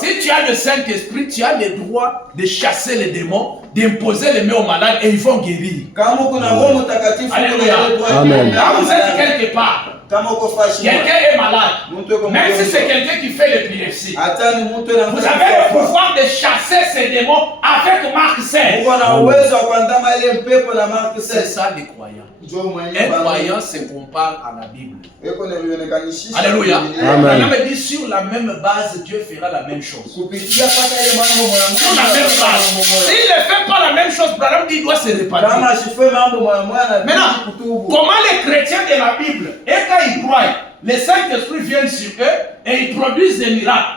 Si tu as le Saint-Esprit, tu as le droit de chasser les démons, d'imposer les mains aux malades et ils vont guérir. Alléluia. Amen. Quand vous êtes quelque part, quelqu'un est malade, même si c'est quelqu'un qui fait l'épilepsie, vous avez le pouvoir de chasser ces démons avec Marc 16. C'est ça les croyants. Un croyant se compare à la Bible. Alléluia. Amen. On me dit sur la même base, Dieu fera la même chose. Sur la même base. S'il ne fait pas la même chose, Branham dit qu'il doit se répartir. Maintenant, comment les chrétiens de la Bible, et quand ils croient, le Saint-Esprit vient sur eux et ils produisent des miracles.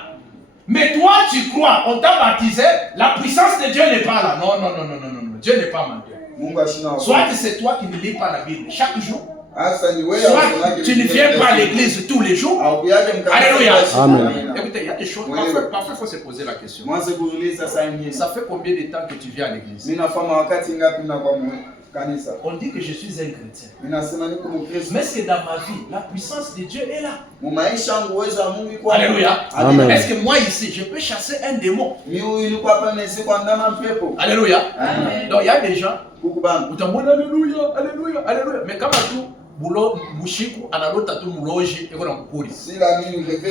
Mais toi, tu crois, on t'a baptisé, la puissance de Dieu n'est pas là. Non, non, non, non, non, non, non. Dieu n'est pas menteur. Soit que c'est toi qui ne lis pas la Bible chaque jour, soit tu ne viens pas à l'église tous les jours. Alléluia. Amen. Écoutez, il y a des choses. Parfois, il faut se poser la question. Ça fait combien de temps que tu viens à l'église? On dit que je suis un chrétien. Mais est-ce que dans ma vie, la puissance de Dieu est là? Alléluia. Amen. Est-ce que moi ici, je peux chasser un démon? Alléluia. Amen. Donc il y a des gens, où tu as alléluia, alléluia, alléluia. Mais comme à tout, Mushiku, Analota, tout Mouloji, et voilà, vous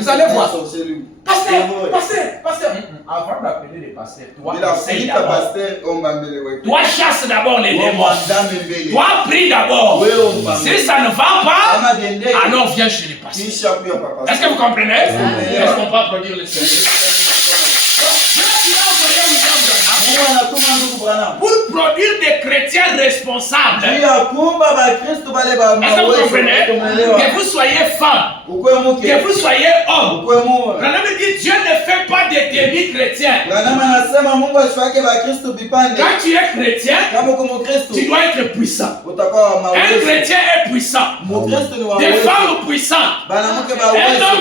allez voir. Pasteur. Avant d'appeler les pasteurs, toi, essaye d'abord. Toi, chasse d'abord les démons. Toi, prie d'abord. Si ça ne va pas, alors viens chez les pasteurs. Est-ce que vous comprenez? Est-ce qu'on peut applaudir le Seigneur? Pour produire des chrétiens responsables. Est-ce que vous comprenez? Que vous soyez femme, que vous soyez homme. Branham dit Dieu ne fait pas des demi-chrétiens. Quand tu es chrétien, tu dois être puissant. Un chrétien est puissant. Des femmes puissantes. Un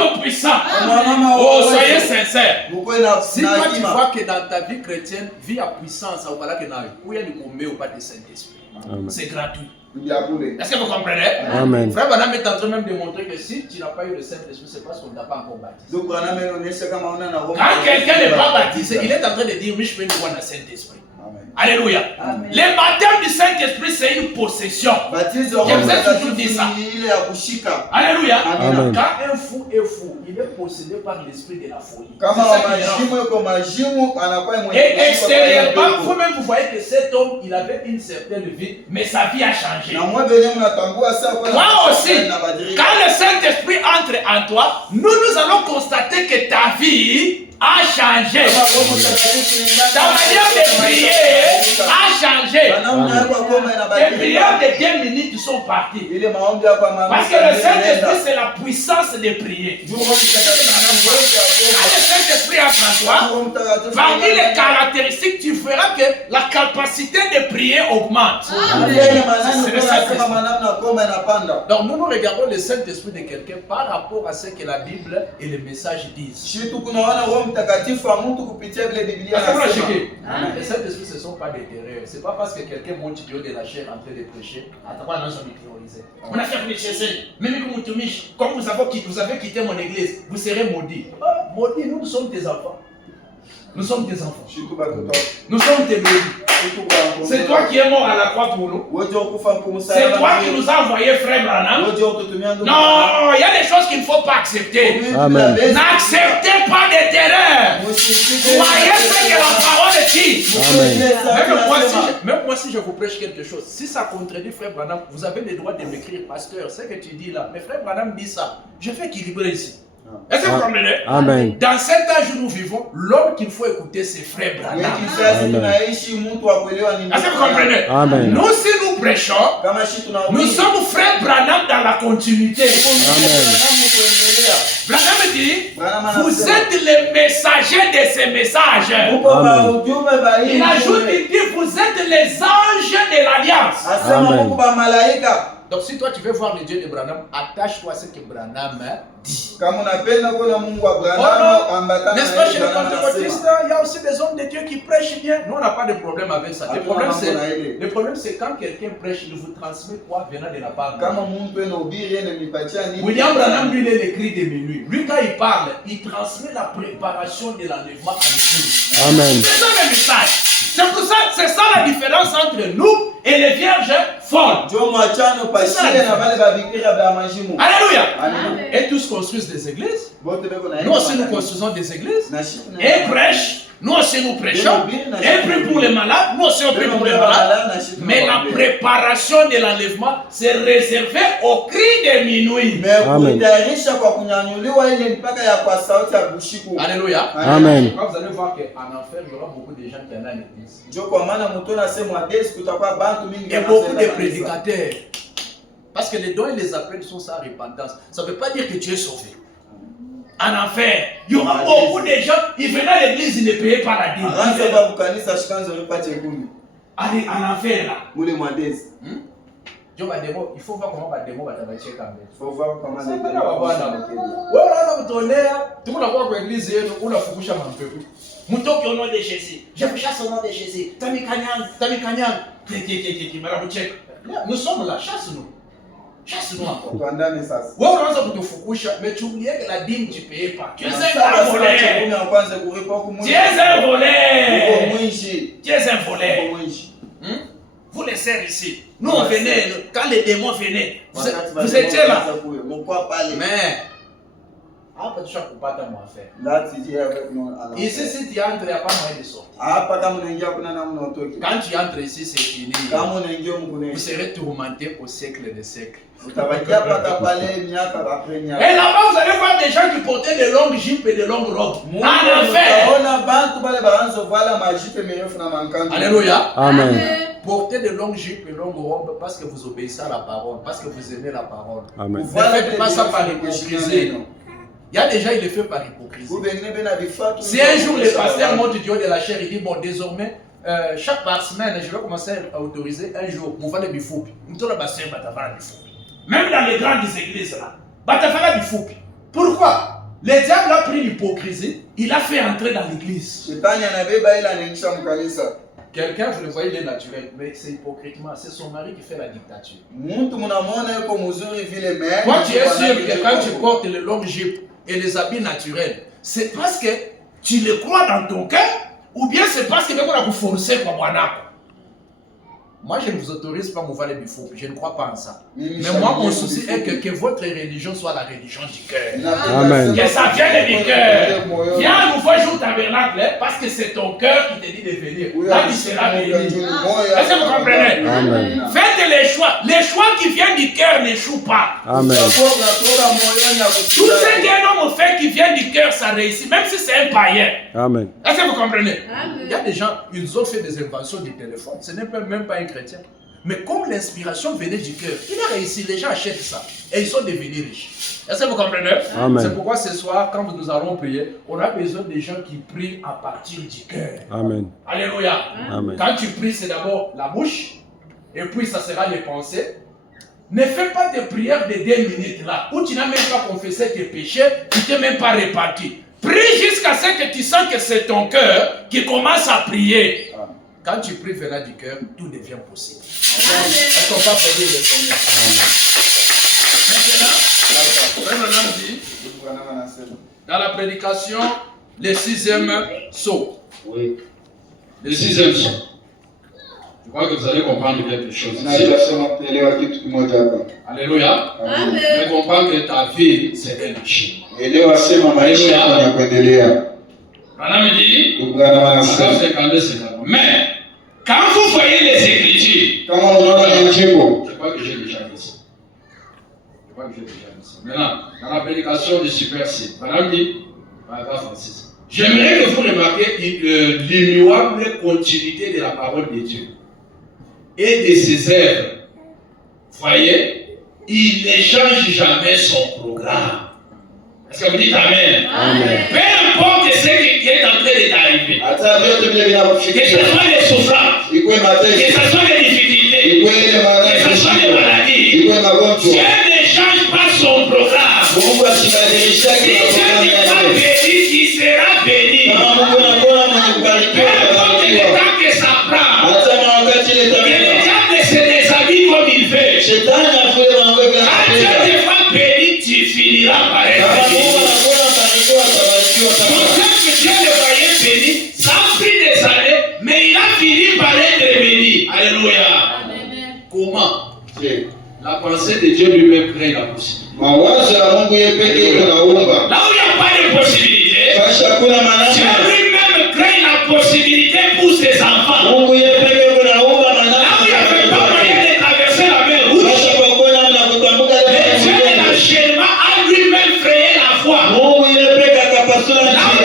homme puissant. Oh, soyez sincères. Si toi tu vois que dans ta vie chrétienne, vie à puissance, où il y a du combat ou pas de Saint-Esprit, c'est gratuit. Est-ce que vous comprenez? Amen. Frère Branham est en train même de montrer que si tu n'as pas eu le Saint-Esprit, c'est parce qu'on ne t'a pas encore baptisé. Quand quelqu'un n'est pas baptisé, il est en train de dire, mais je peux une voix dans le Saint-Esprit. Alléluia. Amen. Le baptême du Saint-Esprit, c'est une possession. Je vous ai toujours dit ça. Alléluia. Amen. Quand un fou est fou, il est possédé par l'esprit de la folie. Et extérieurement, vous-même vous voyez que cet homme, il avait une certaine vie, mais sa vie a changé. Toi aussi, quand le Saint-Esprit entre en toi, nous allons constater que ta vie a changé. Ta manière de prier a changé. Les prières de 10 minutes sont parties. Parce que le Saint-Esprit, c'est la puissance de prier. Quand le Saint-Esprit entre en toi, parmi les caractéristiques, tu feras que la capacité de prier augmente. C'est le Saint-Esprit. Donc nous regardons le Saint-Esprit de quelqu'un par rapport à ce que la Bible et les messages disent. Les Saint-Esprit, ce ne sont pas des terreurs. Ce n'est pas parce que quelqu'un monte du haut de la chair en train de prêcher. On a fait prêcher. Même comme vous avez quitté mon église, vous serez maudits. Maudits, nous sommes tes enfants. Nous sommes tes enfants. Nous sommes tes bénis. C'est toi qui es mort à la croix pour nous. C'est toi qui nous as envoyé frère Branham. Non, il y a des choses qu'il ne faut pas accepter. Amen. N'acceptez pas des terreurs. Croyez ce que la parole dit. Même moi, si je vous prêche quelque chose, si ça contredit frère Branham, vous avez le droit de m'écrire, pasteur, ce que tu dis là. Mais frère Branham dit ça. Je vais équilibrer ici. Est-ce que vous comprenez? Amen. Dans cet âge où nous vivons, l'homme qu'il faut écouter, c'est frère Branham. Est-ce que vous comprenez? Amen. Nous, si nous prêchons, nous sommes frère Branham dans la continuité. Branham dit, vous êtes les messagers de ces messages. Amen. Il ajoute, il dit, vous êtes les anges de l'alliance. Amen. Donc si toi tu veux voir le Dieu de Branham, attache-toi à ce que Branham dit. N'est-ce pas, chez les pentecôtistes, il y a aussi des hommes de Dieu qui prêchent bien. Nous, on n'a pas de problème avec ça. Le problème, c'est quand quelqu'un prêche, il vous transmet quoi venant de la part de Dieu. William Branham, lui, il est le cri de minuit. Lui, quand il parle, il transmet la préparation de l'enlèvement à l'église. Amen. C'est ça le message. C'est pour ça, c'est ça la différence entre nous et les vierges folles. Alléluia. Et tous construisent des églises. Nous aussi nous construisons des églises. Et prêchent. Nous aussi nous prêchons. Et prie pour les malades. Nous aussi on prie pour les malades. Mais la préparation de l'enlèvement, c'est réservé au cri de minuit. Amen. Alléluia. Amen. Quand vous allez voir qu'en enfer, il y aura beaucoup de gens qui en ont à l'église. Et beaucoup de prédicateurs. Parce que les dons et les appels sont sans repentance. Ça ne veut pas dire que tu es sauvé. En enfer, il y aura beaucoup de gens, ils venaient à l'église, ils ne payaient pas la dîme. Allez, en enfer là. Il faut voir comment les démons vont t'abattre quand même. Il faut voir comment les démons vont t'abattre. Tout le monde a voir l'église, on a foutu un peu. Mouton qui au nom de Jésus. Je vous chasse au nom de Jésus. Tami Kanyang. Nous sommes là, chasse-nous. Chasse-nous encore. Ouais, on a te foukusha, mais tu oublies que la dîme tu ne payes pas. Tu es un voleur. Tu es un voleur. Tu es un voleur. Vous les servez ici. Nous on venait, quand les démons venaient, vous étiez là. Mais après tu ne peux pas t'en faire. Ici si tu entres, il n'y a pas moyen de sortir. Quand tu entres ici, c'est fini. Vous serez tourmenté au siècle des siècles. Et là-bas, vous allez voir des gens qui portaient de longues jupes et de longues robes. En enfer. Alléluia. Amen. Portez de longues jupes et de longues robes parce que vous obéissez à la parole, parce que vous aimez la parole. Amen. Vous ne faites pas ça par hypocrisie. Il y a des gens, il le fait par hypocrisie. Si un jour le pasteur monte du haut de la chair, il dit, bon, désormais, chaque par semaine, je vais commencer à autoriser un jour, pour faire des bifoupi. Même dans les grandes églises là, pourquoi? Le diable a pris l'hypocrisie, il a fait entrer dans l'église. Quelqu'un, vous le voyez, il est naturel, mais c'est hypocritement, c'est son mari qui fait la dictature. Toi, tu es sûr que quand tu portes les longues jupes et les habits naturels, c'est parce que tu le crois dans ton cœur, ou bien c'est parce que tu as forcé comme un. Moi, je ne vous autorise pas à m'ouvrir les bifous. Je ne crois pas en ça. Mais moi, mon souci est que votre religion soit la religion du cœur. Amen. Que ça vienne du cœur. Viens un nouveau jour tabernacle, parce que c'est ton cœur qui te dit de venir. Là, tu seras béni. Est-ce que vous comprenez? Amen. Faites les choix. Les choix qui viennent du cœur n'échouent pas. Amen. Tout ce qu'un homme fait qui vient du cœur, ça réussit. Même si c'est un païen. Amen. Est-ce que vous comprenez? Amen. Il y a des gens, ils ont fait des inventions du téléphone. Ce n'est même pas un chrétien. Mais comme l'inspiration venait du cœur, il a réussi, les gens achètent ça et ils sont devenus riches. Est-ce que vous comprenez? Amen. C'est pourquoi ce soir, quand nous allons prier, on a besoin des gens qui prient à partir du cœur. Amen. Alléluia. Amen. Quand tu pries, c'est d'abord la bouche et puis ça sera les pensées. Ne fais pas tes prières de 2 minutes là, où tu n'as même pas confessé tes péchés, tu ne t'es même pas réparti. Prie jusqu'à ce que tu sens que c'est ton cœur qui commence à prier. Amen. Quand tu pries venant du cœur, tout devient possible. Est-ce qu'on va prier le Seigneur? Maintenant, dit, dans la prédication, le 6e saut. Oui. Le 6e saut. Je crois que vous allez comprendre quelque chose. Alléluia. Amen. Je comprends que ta vie, c'est un chien. Alléluia. Madame me dit, mais quand vous voyez les Écritures, je crois que j'ai déjà dit ça. Maintenant, dans la prédication du Super C, Madame dit, paragraphe 26. J'aimerais que vous remarquiez l'immuable continuité de la parole de Dieu et de ses œuvres. Voyez, il ne change jamais son programme. Est-ce que vous dites Amen? Amen. Peu importe ce qui est en train de t'arriver, que ce soit les souffrances, que ce soit les difficultés, que ce soit les maladies, maladie. Dieu ne change pas son programme. Si Dieu n'est pas béni, il sera béni. Peu importe le temps que ça prend. Que le diable se déshabille comme il veut. Quand Dieu te va bénir, tu finiras par être béni. Pour ça que Dieu le voyait béni, ça a pris des années, mais il a fini par être béni. Alléluia. Comment? La pensée de Dieu lui-même crée la possibilité. Là où il n'y a pas de possibilité, Dieu lui-même crée la possibilité pour ses enfants. Là où il n'y avait pas moyen de traverser la mer rouge, le Dieu de l'enchaînement a lui-même créé la foi. Là où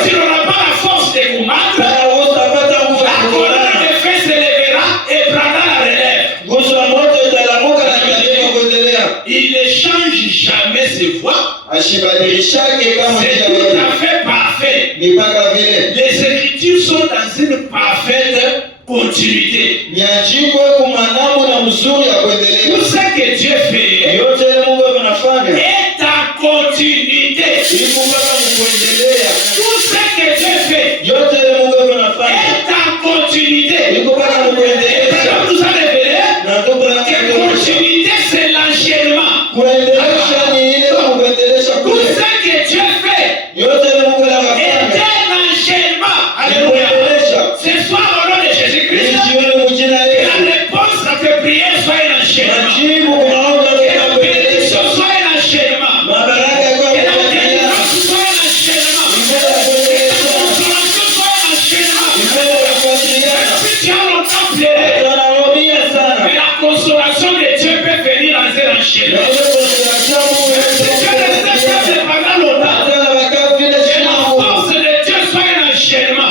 tu n'auras pas la force de combattre, la colonne de feu s'élèvera et prendra la relève. Il ne change jamais ses voies. C'est tout à fait parfait. Les Écritures sont dans une parfaite continuité. Tout ce que Dieu fait est en continuité. Tout ce que Dieu fait est en continuité. Et vous nous a révélé que continuité c'est l'enchaînement. Tout ce que Dieu fait est un enchaînement. Alléluia. Ce soir, au nom de Jésus-Christ, la réponse à tes prières soit un enchaînement. Que la bénédiction soit un enchaînement. Que la délivrance soit un enchaînement. Que la consolation soit un enchaînement. Depuis tu as longtemps pleuré, mais la consolation de Dieu peut venir dans un enchaînement. Si tu es resté seul pendant longtemps, que la force de Dieu soit un enchaînement.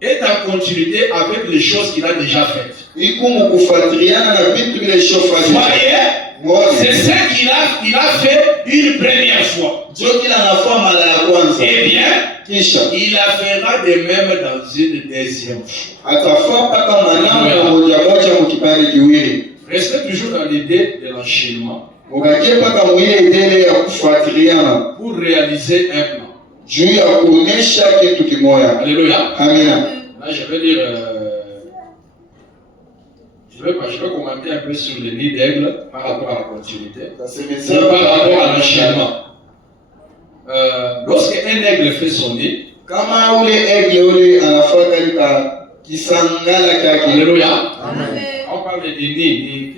Est en continuité avec les choses qu'il a déjà faites. Voyez, c'est ce qu'il a fait une première fois. Eh bien, il la fera de même dans une deuxième fois. Restez toujours dans l'idée de l'enchaînement pour réaliser un plan. Alléluia. Là, je vais dire, je vais commenter un peu sur les nids d'aigle par rapport à la continuité, par rapport à l'enchaînement. Lorsque un aigle fait son nid, alléluia. On parle des nids,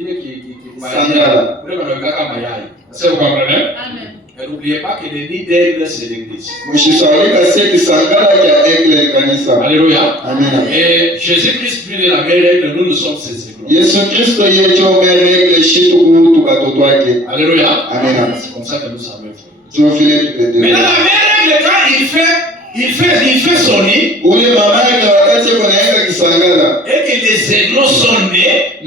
vous comprenez? Et n'oubliez pas que les nids d'aigle, c'est l'église. Alléluia. Et Jésus-Christ, lui, est la meilleure aigle, nous sommes ses aigles. Alléluia. C'est comme ça que nous savons. Mais là, la meilleure aigle, quand il fait son nid, et que les aigles sont nés,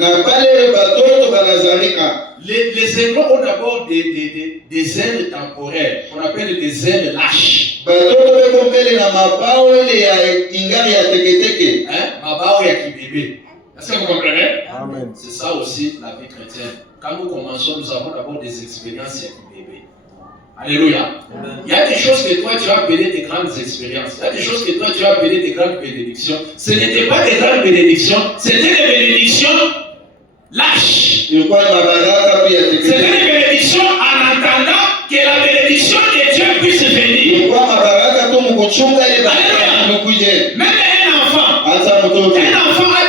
les aigles ont d'abord des ailes temporaires, qu'on appelle des ailes lâches. Est-ce que vous comprenez? Amen. C'est ça aussi la vie chrétienne. Quand nous commençons, nous avons d'abord des expériences bébé. Alléluia. Amen. Il y a des choses que toi tu as appelées des grandes expériences. Il y a des choses que toi tu as appelées des grandes bénédictions. Ce n'était pas des grandes bénédictions, c'était des bénédictions lâches. C'était des bénédictions en attendant que la bénédiction de Dieu puisse venir. Alléluia. Même un enfant a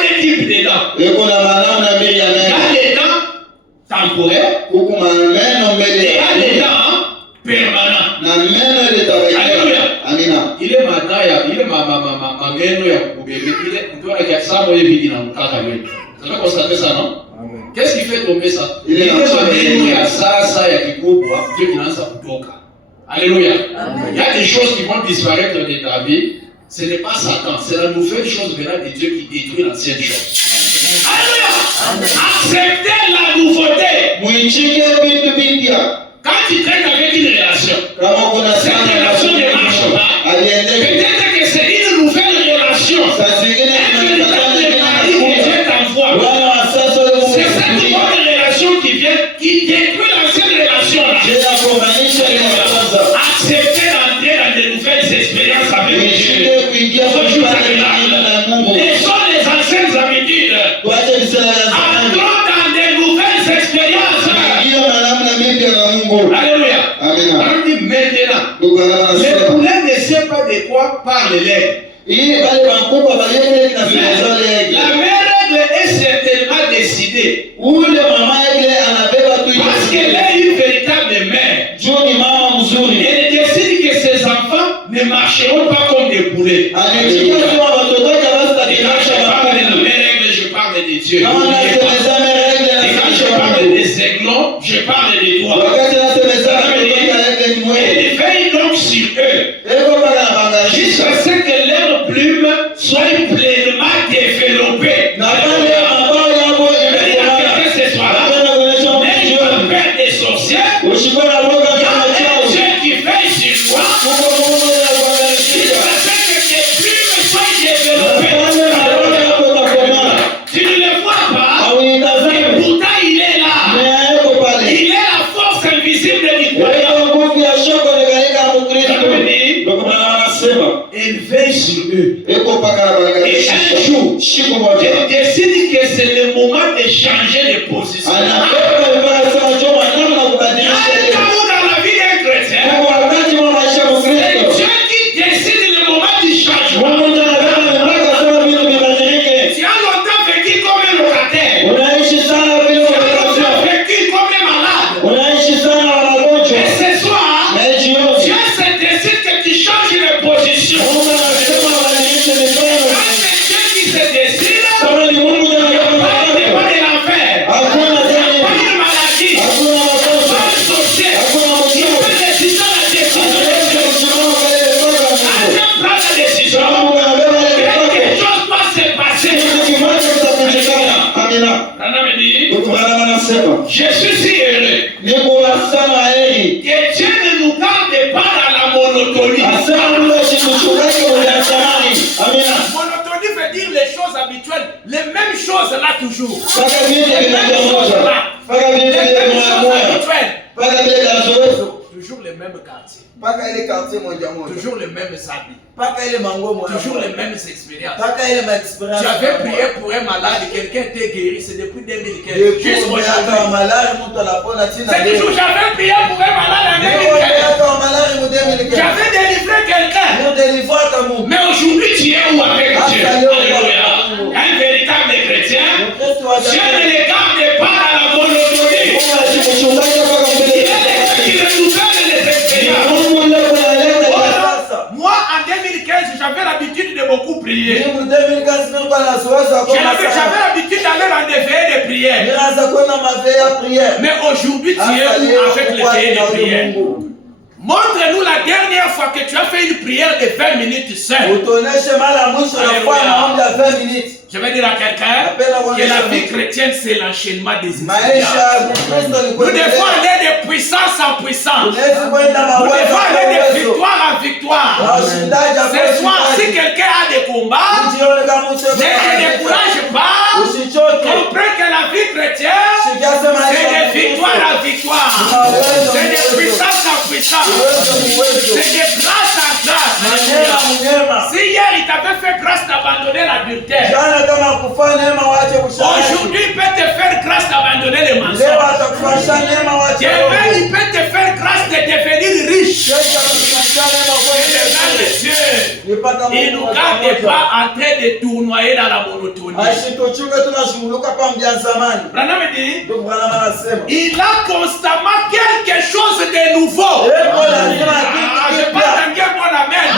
des types de dents. Il y a des dents temporaires et il y a des dents permanentes. Alléluia. Il est vous avez constaté ça, non? Qu'est-ce qui fait tomber ça? Il est Alléluia. Il y a des choses qui vont disparaître de ta vie. Ce n'est pas Satan, c'est la nouvelle chose venant de Dieu qui détruit l'ancienne chose. Alléluia. Acceptez la nouveauté. Quand tu traînes avec une relation, cette relation ne marche pas. Peut-être que c'est une nouvelle relation. Alléluia. On dit maintenant, le poulet ne sait pas de quoi parle l'aigle. La mère aigle est certainement décidée. Parce qu'elle est une véritable mère. Elle décide que ses enfants ne marcheront pas comme des poulets. Quand je parle de la mère aigle, je parle de Dieu. Et quand je parle des aiglons, je parle de toi. Elle veille donc sur eux. Jusqu'à ce que leurs plumes soient pleinement développées. Ce soir-là, les tempêtes des sorcières, il y a un Dieu qui veille sur toi. Jusqu'à ce que tes plumes soient développées. Tu ne le vois pas, et pourtant il est là. Il est la force invisible du croyant. Elle veille sur eux. Et un jour, elle décide que c'est le moment de changer de position. Dans la vie d'un chrétien, c'est Dieu qui décide le moment du changement. Tu as longtemps vécu comme un locataire. Tu as longtemps vécu comme un malade. Et ce soir, Dieu se décide que tu changes de position. Je suis si heureux que Dieu ne nous garde pas dans la monotonie. Monotonie veut dire les choses habituelles, les mêmes choses là toujours. Les mêmes choses là. Les mêmes choses habituelles. Toujours les mêmes quartiers. Toujours les mêmes habits. Toujours les mêmes expériences. Tu avais prié pour un malade, quelqu'un était guéri, c'est depuis 2015. Jusqu'au aujourd'hui. C'est toujours j'avais prié pour un malade en 2015. J'avais délivré quelqu'un. Mais aujourd'hui tu es où avec Dieu? Alléluia. Un véritable chrétien, Dieu ne les garde pas à la monotonie. Il renouvelle les expériences. Moi, en 2015, j'avais l'habitude de beaucoup prier. J'avais l'habitude d'aller dans des veillées de prière. Mais aujourd'hui, tu es où avec les veillées de prière? Montre-nous la dernière fois que tu as fait une prière de 20 minutes seule. Je vais dire à quelqu'un que la vie chrétienne, c'est l'enchaînement des expériences. Nous devons aller de puissance en puissance. Nous devons aller de victoire en victoire. Ce soir, si quelqu'un a des combats, ne te décourage pas. Comprends que la vie chrétienne, c'est de victoire en victoire. C'est de puissance en puissance. C'est de grâce en grâce. Si hier il t'avait fait grâce d'abandonner l'adultère, aujourd'hui il peut te faire grâce d'abandonner les mensonges. Demain il peut te faire grâce de devenir riche. Dieu, il ne nous garde pas en train de tournoyer dans la monotonie. Branham dit, il a constamment quelque chose de nouveau. Je pas entendu mon amen.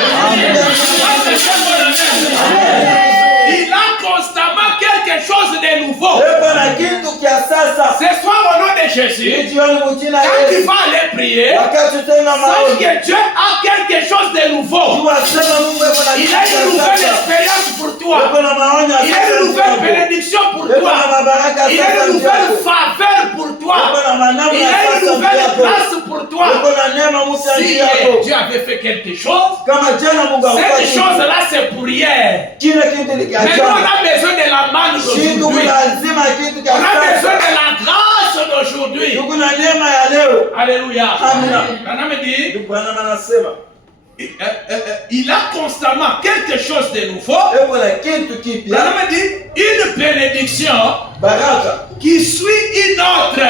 Il a constamment quelque chose de nouveau. Ce soir au nom de Jésus, quand tu vas aller prier, sache que Dieu a quelque chose de nouveau. Il a une nouvelle expérience pour toi. Il a une nouvelle bénédiction pour toi. Il a une nouvelle faveur pour toi. Il a une nouvelle grâce pour toi. Si Dieu avait fait quelque chose, cette chose-là c'est pour hier. Maintenant on a besoin de la manne d'aujourd'hui. On a besoin de la grâce d'aujourd'hui. Alléluia. Branham dit, il a constamment quelque chose de nouveau. Une bénédiction qui suit une autre.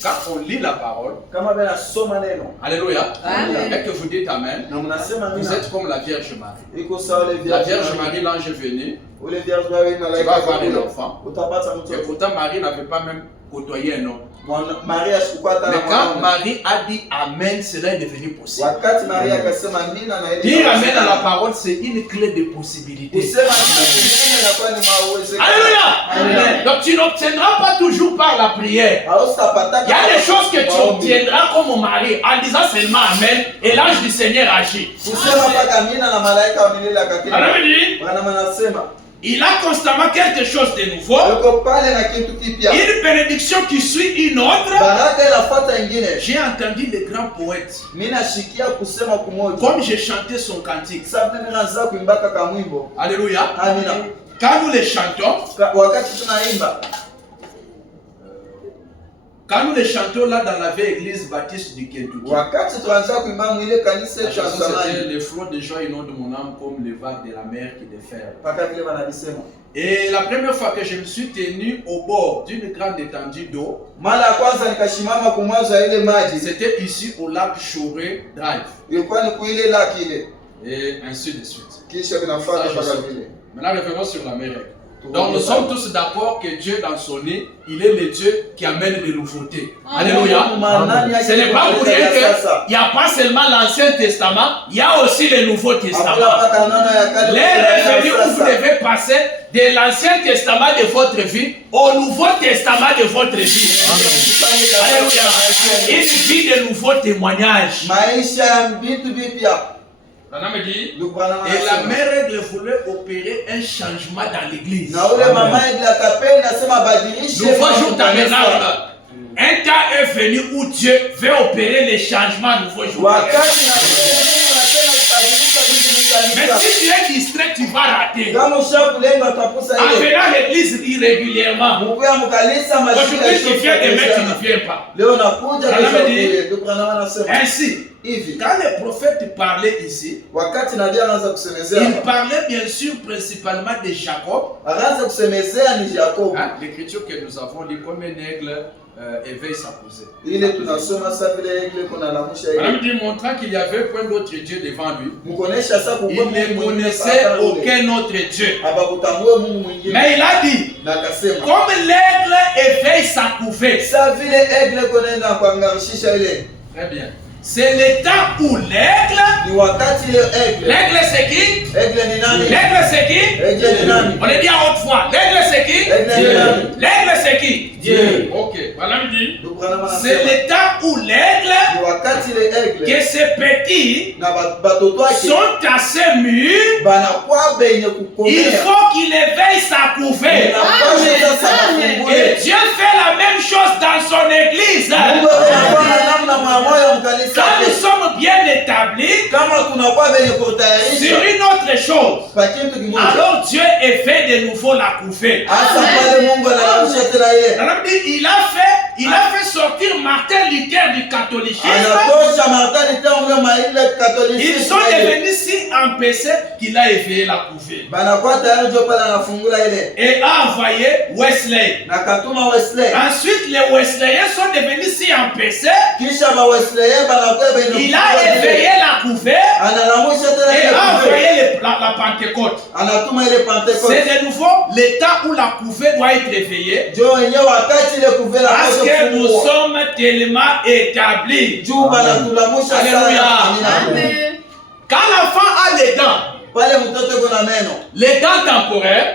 Quand on lit la parole, alléluia, et que vous dites Amen, vous êtes comme la Vierge Marie. La Vierge Marie, l'ange est venu, tu vas avoir un enfant, et pourtant Marie n'avait pas même côtoyé un homme. Mais quand Marie a dit Amen, cela est devenu possible. Dire Amen à la parole, c'est une clé de possibilité. Alléluia. Donc tu n'obtiendras pas toujours par la prière. Il y a des choses que tu obtiendras comme au mari en disant seulement Amen et l'ange du Seigneur agit. Il a constamment quelque chose de nouveau. Une bénédiction qui suit une autre. J'ai entendu les grands poètes. Comme j'ai chanté son cantique. Alléluia. Quand nous les chantons, là dans la vieille église baptiste du Kentucky, la chanson c'était les flots de joie inondent mon âme comme les vagues de la mer qui déferlent. Et la première fois que je me suis tenu au bord d'une grande étendue d'eau, c'était ici au lac Shore Drive. Et ainsi de suite. Maintenant revenons sur la mer. Donc nous sommes tous d'accord que Dieu dans son nez, il est le Dieu qui amène des nouveautés. Alléluia. Ce n'est pas pour dire qu'il n'y a pas seulement l'Ancien Testament, il y a aussi le Nouveau Testament. Les revenus où vous devez passer de l'Ancien Testament de votre vie au Nouveau Testament de votre vie. Alléluia. Une vie de nouveaux témoignages. Nana me dit, et la mère règle voulait opérer un changement dans l'église. Nouveau jour tabernacle. Un temps est venu où Dieu veut opérer les changements nouveau jour. Mais si tu es distrait, tu vas rater. En venant à l'église irrégulièrement. Aujourd'hui tu viens de mettre, tu ne viens pas. Ainsi, quand les prophètes parlaient ici, ils parlaient bien sûr principalement de Jacob. L'écriture que nous avons dit comme un aigle éveille sa posée. Il dit montrant qu'il y avait point d'autre Dieu devant lui. Il ne connaissait aucun autre Dieu. Mais il a dit, comme l'aigle éveille sa couvée. Très bien. C'est le temps où l'aigle. L'aigle c'est qui? L'aigle c'est qui? On est dit à haute voix. L'aigle c'est qui? L'aigle c'est qui? Dieu. Ok, voilà me dit. C'est le temps où l'aigle, que ces petits sont assez mûrs. Il faut qu'il éveille sa couvée. Et Dieu fait la même chose dans son église. Quand nous sommes bien établis sur une autre chose, alors Dieu est fait de nouveau la couvée. Il a fait sortir Martin Luther du catholicisme. Ils sont devenus si empêchés qu'il a éveillé la couvée. Et a envoyé Wesley. Ensuite, les Wesleyens sont devenus si empêchés. Il a éveillé la couvée et a envoyé la Pentecôte. C'est de nouveau le temps où la couvée doit être éveillée. Parce que nous sommes tellement établis. Alléluia. Amen. Quand l'enfant a les dents, les dents temporaires.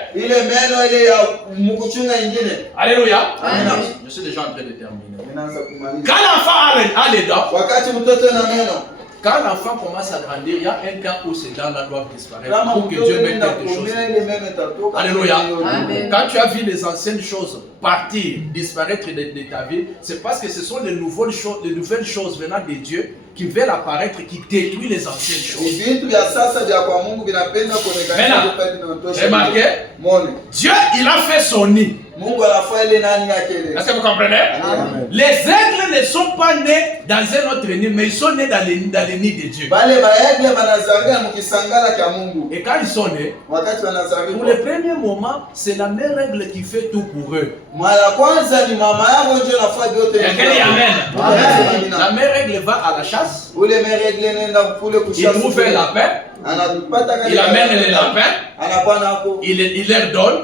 Alléluia. Amen. Je suis déjà en train de terminer. Quand l'enfant a les dents, quand l'enfant commence à grandir, il y a un temps où ces dents-là doivent disparaître pour que Dieu mette quelque chose. Alléluia. Amen. Quand tu as vu les anciennes choses partir, disparaître de ta vie, c'est parce que ce sont les nouvelles choses venant de Dieu qui veulent apparaître, qui détruisent les anciennes choses. Maintenant, remarquez, Dieu, il a fait son nid. Est-ce que vous comprenez? Amen. Les aigles ne sont pas nés dans un autre nid, mais ils sont nés dans le nid de Dieu. Et quand ils sont nés, pour les premiers moments, c'est la mère aigle qui fait tout pour eux. Amen. La mère aigle va à la chasse. Il trouve un lapin. Il amène les lapins. Il leur donne.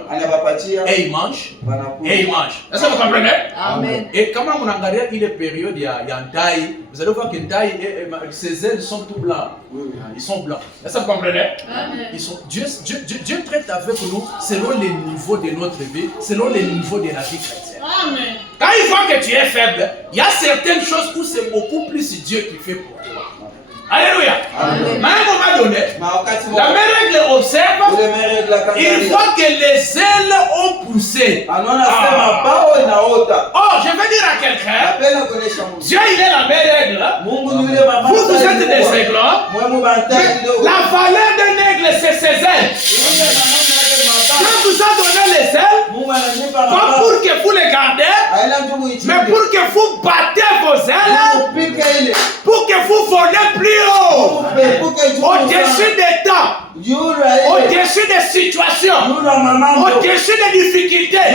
Et ils mangent. Est-ce que vous comprenez? Amen. Et comment on regarde, il est période, il y a un taille. Vous allez voir que taille, ses ailes sont tout blancs. Ils sont blancs. Est-ce que vous comprenez? Amen. Dieu traite avec nous selon les niveaux de notre vie, selon les niveaux de la vie chrétienne. Amen. Quand il voit que tu es faible, il y a certaines choses où c'est beaucoup plus Dieu qui fait pour toi. Alléluia. Mais à un moment donné, la mère aigle observe, il voit que les ailes ont poussé. Oh, je veux dire à quelqu'un, Dieu il est la mère aigle. Vous êtes des aigles. La valeur d'un aigle, c'est ses ailes. Dieu vous a donné les ailes, pas pour que vous les gardez, mais pour que vous battez vos ailes, pour que vous volez plus haut, au-dessus des temps, au-dessus des situations, au-dessus des difficultés,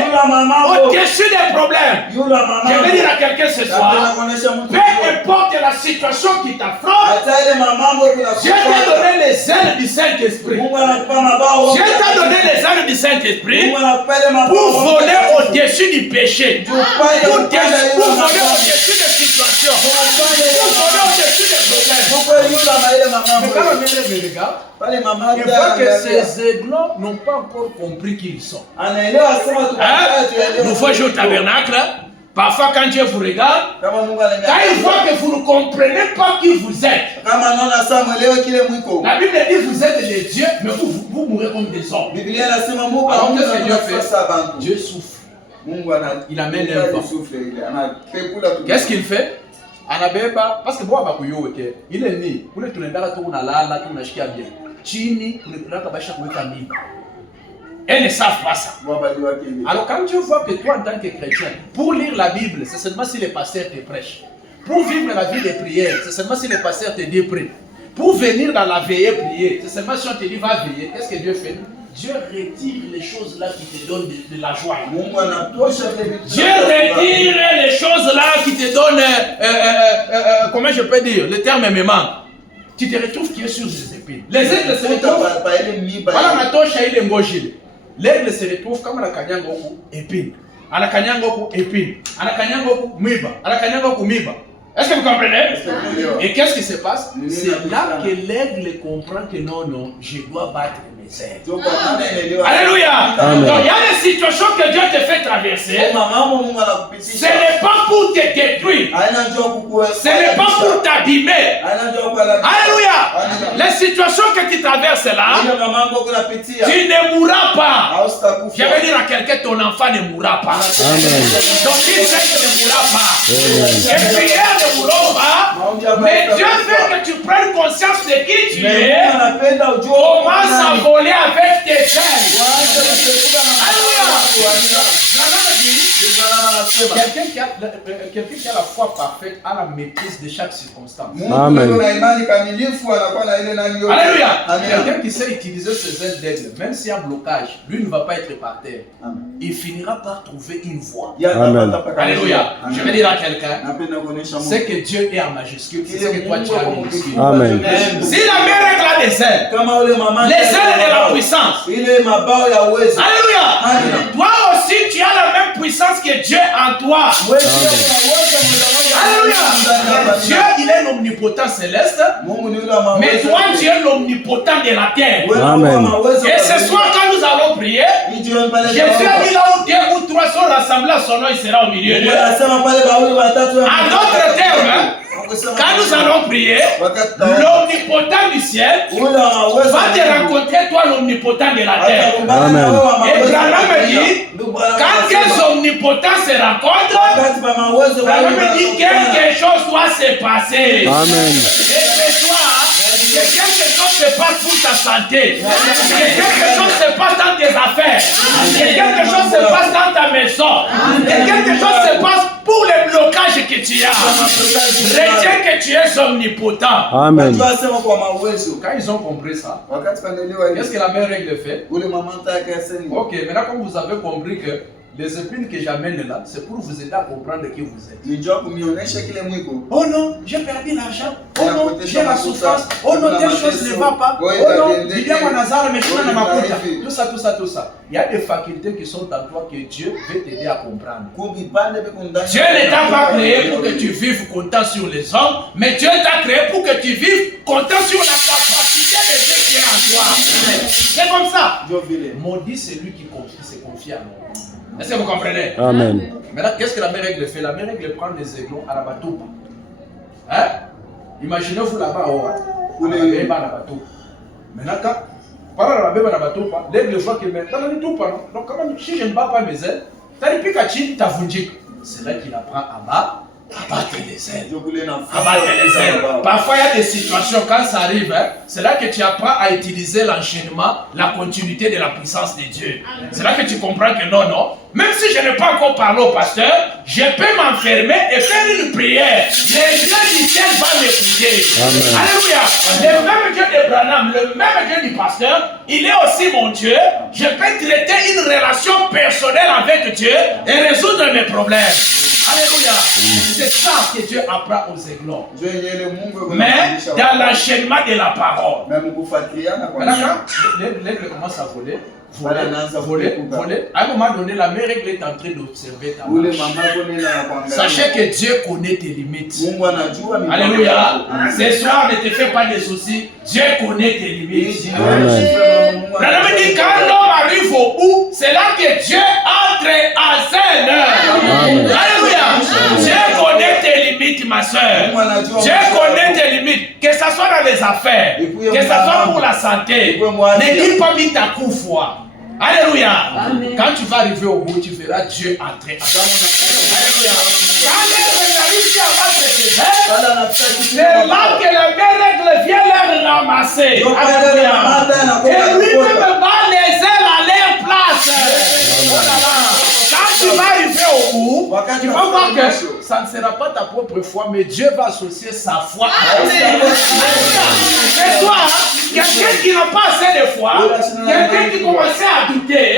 au-dessus des problèmes. Je vais dire à quelqu'un ce soir, peu importe la situation qui t'affronte, Dieu t'a donné les ailes du Saint-Esprit. Dieu t'a donné les ailes du Saint-Esprit pour voler au-dessus du péché, pour voler au-dessus des situations, pour voler au-dessus des problèmes. Mais quand la mère regarde, il voit que ces aiglons n'ont pas encore compris qui ils sont. Nous voyons au tabernacle. Parfois, quand Dieu vous regarde, quand il voit que vous ne comprenez pas qui vous êtes, la Bible dit que vous êtes des dieux, mais vous mourrez comme des hommes. Alors, qu'est-ce que Dieu fait? Dieu souffre. Il amène un vent. Qu'est-ce qu'il fait? Parce que il est né. Elles ne savent pas ça. Alors quand Dieu voit que toi en tant que chrétien, pour lire la Bible, c'est seulement si le pasteur te prêche. Pour vivre la vie de prière, c'est seulement si le pasteur te dit prie. Pour venir dans la veillée prier, c'est seulement si on te dit va veiller. Qu'est-ce que Dieu fait? Dieu retire les choses là qui te donnent de la joie. Dieu retire les choses là qui te donnent, comment je peux dire, le terme me manque. Tu te retrouves qui est sur les épines. Les aigles se retrouvent. Voilà ma toche il est ngojile. L'aigle se retrouve comme la kanyangoku épine. La kanyangoku épine. La kanyangoku miba. La kanyangoku miba. Est-ce que vous comprenez? Et qu'est-ce qui se passe? C'est là que l'aigle comprend que non, je dois battre mes ailes. Alléluia. Donc il y a des situations que Dieu te fait traverser. Ce n'est pas pour te détruire. Ce n'est pas pour t'abîmer. Alléluia. Les situations que tu traverses là, tu ne mourras pas. Je vais dire à quelqu'un, ton enfant ne mourra pas. Donc il ne mourra pas. Et prière ne mourra pas. Mais Dieu veut que tu prennes conscience de qui tu es. Commence à voler avec tes ailes. Quelqu'un qui a la foi parfaite a la maîtrise de chaque circonstance. Amen. Alléluia. Quelqu'un qui sait utiliser ses ailes d'aigle, même s'il y a un blocage, lui ne va pas être par terre. Il finira par trouver une voie. Amen. Alléluia. Je vais dire à quelqu'un, c'est que Dieu est en majuscule, c'est que toi tu as en minuscule. Amen. Si la mère a des ailes, les ailes de la puissance. Alléluia. Toi aussi tu as la même puissance que Dieu en toi. Alléluia. Dieu il est l'omnipotent céleste, mais toi tu es l'omnipotent de la terre. Amen. Et ce soir quand nous allons prier, Jésus a dit là où deux ou trois sont rassemblés à son nom, il sera au milieu d'eux. En d'autres termes, quand nous allons prier, l'omnipotent du ciel va te rencontrer, toi l'omnipotent de la terre. Amen. Et Branham me dit, quand les omnipotents se rencontrent, Branham me dit quelque chose doit se passer. Amen. Et ce soir, que quelque chose se passe pour ta santé, que quelque chose se passe dans tes affaires, que quelque chose se passe dans ta maison. maison. Et quelque chose se passe pour le blocage que tu as. Retiens que tu es omnipotent. Amen. Quand ils ont compris ça, qu'est-ce que la même règle fait? Ok, maintenant comme vous avez compris que les épines que j'amène là, c'est pour vous aider à comprendre qui vous êtes. Oh non, j'ai perdu l'argent. Oh non, j'ai la souffrance. Oh non, telle chose ne va pas. Oh non, il y a mon hasard, mais je suis dans ma côte. Tout ça. Il y a des facultés qui sont en toi que Dieu veut t'aider à comprendre. Dieu ne t'a pas créé pour que tu vives comptant sur les hommes, mais Dieu t'a créé pour que tu vives comptant sur la capacité de Dieu qui est en toi. C'est comme ça. Maudit celui qui se confie à nous. Est-ce que vous comprenez? Amen. Maintenant, qu'est-ce que la mère règle fait? La mère règle prend les aiglons à la bateau. Hein? Imaginez-vous là-bas, vous avez un bateau. Maintenant, quand par la bébé à la bateau, l'aigle voit que maintenant, il tout pas. Donc, quand même, si je ne bats pas mes ailes, ça dit que tu t'as vendu. C'est là qu'il apprend à battre les ailes. Parfois, il y a des situations, quand ça arrive, hein, c'est là que tu apprends à utiliser l'enchaînement, la continuité de la puissance de Dieu. C'est là que tu comprends que non. Même si je n'ai pas encore parlé au pasteur, je peux m'enfermer et faire une prière. Les dieux du ciel vont m'écouter. Alléluia. Le même Dieu de Branham, le même Dieu du pasteur, il est aussi mon Dieu. Je peux traiter une relation personnelle avec Dieu et résoudre mes problèmes. Alléluia. C'est ça que Dieu apprend aux aiglons. Mais dans l'enchaînement de la parole. Maintenant, l'aigle commence à voler. Voler. À un moment donné, la mère règle est en train d'observer ta marche. Sachez que Dieu connaît tes limites. Alléluia. Ce soir, ne te fais pas de soucis. Dieu connaît tes limites. Amen. Dit, quand l'homme arrive au bout, c'est là que Dieu entre en scène. Alléluia. Dieu connaît tes limites, ma soeur. Dieu connaît tes limites. Que ce soit dans les affaires, que ce soit pour la santé. Ne dis pas mis ta coup foi. Alléluia. Amen. Quand tu vas arriver au bout, tu verras Dieu entrer. Alléluia. Quand les réalistes avant c'est là que la mère règle vient les ramasser. Alléluia. Et lui-même va les ailes à leur place. Oh là là. Quand tu vas arriver au bout, tu vas voir que ça ne sera pas ta propre foi, mais Dieu va associer sa foi. C'est toi, quelqu'un qui n'a pas assez de foi, quelqu'un qui commence à douter,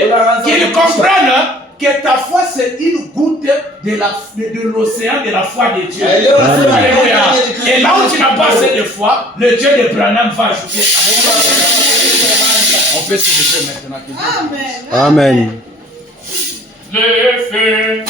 qu'il comprenne que ta foi c'est une goutte de l'océan de la foi de Dieu. Alléluia. Et là où tu n'as pas assez de foi, le Dieu de Branham va ajouter sa foi. On peut se lever maintenant. Amen. Le feu.